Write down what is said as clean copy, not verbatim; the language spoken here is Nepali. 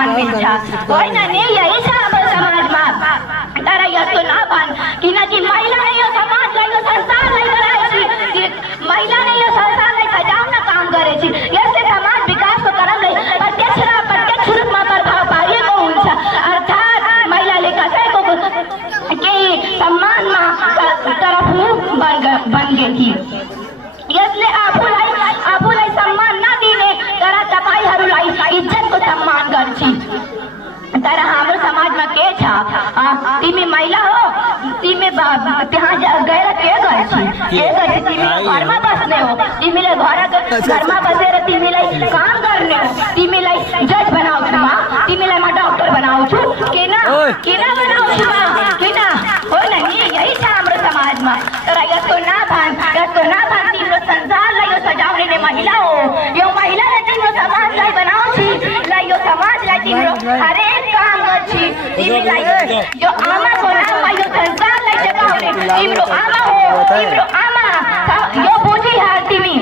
सम्मान मिल्छ होइन नि यही छ हाम्रो समाजमा तर यस्तो नभन् किनकि महिलाले यो समाजलाई यो संसारलाई बनाएछ महिला नै यो संसारलाई सजाउन काम गरेछ यसले समाज विकासको क्रमलाई प्रत्यक्ष र अप्रत्यक्ष रूपमा प्रभाव पारेको हुन्छ अर्थात् महिलाले कसैको केही सम्मानमा तरफ बन्गेकी यसले आफूलाई सम्मान नदिने तर तपाईहरुलाई इज्जतको सम्मान गर्छ तर हाम्रो समाजमा के छ तिमी महिला हो तिमी त्यहाँ गएर के गर्छ तिमी घरमा बस्ने हो तिमीले घरमा बसेर तिमीलाई काम गर्ने हो तिमीलाई जज बनाउँछु म तिमीलाई म डाक्टर बनाउँछु किन बनाउँछु म किन हो न नि यही छ हाम्रो समाजमा तर यस्तो नभन् तिम्रो संसारलाई यो सजाउने नै महिला हो यो महिलाले तिम्रो समाजलाई बनाउँछ यो समाजलाई तिम्रो हरेक काम गर्छ तिमीलाई यो आमाको नाममा यो संसारलाई जगाउने तिम्रो आमा हो तिम्रो आमा यो बुझिहाल तिमी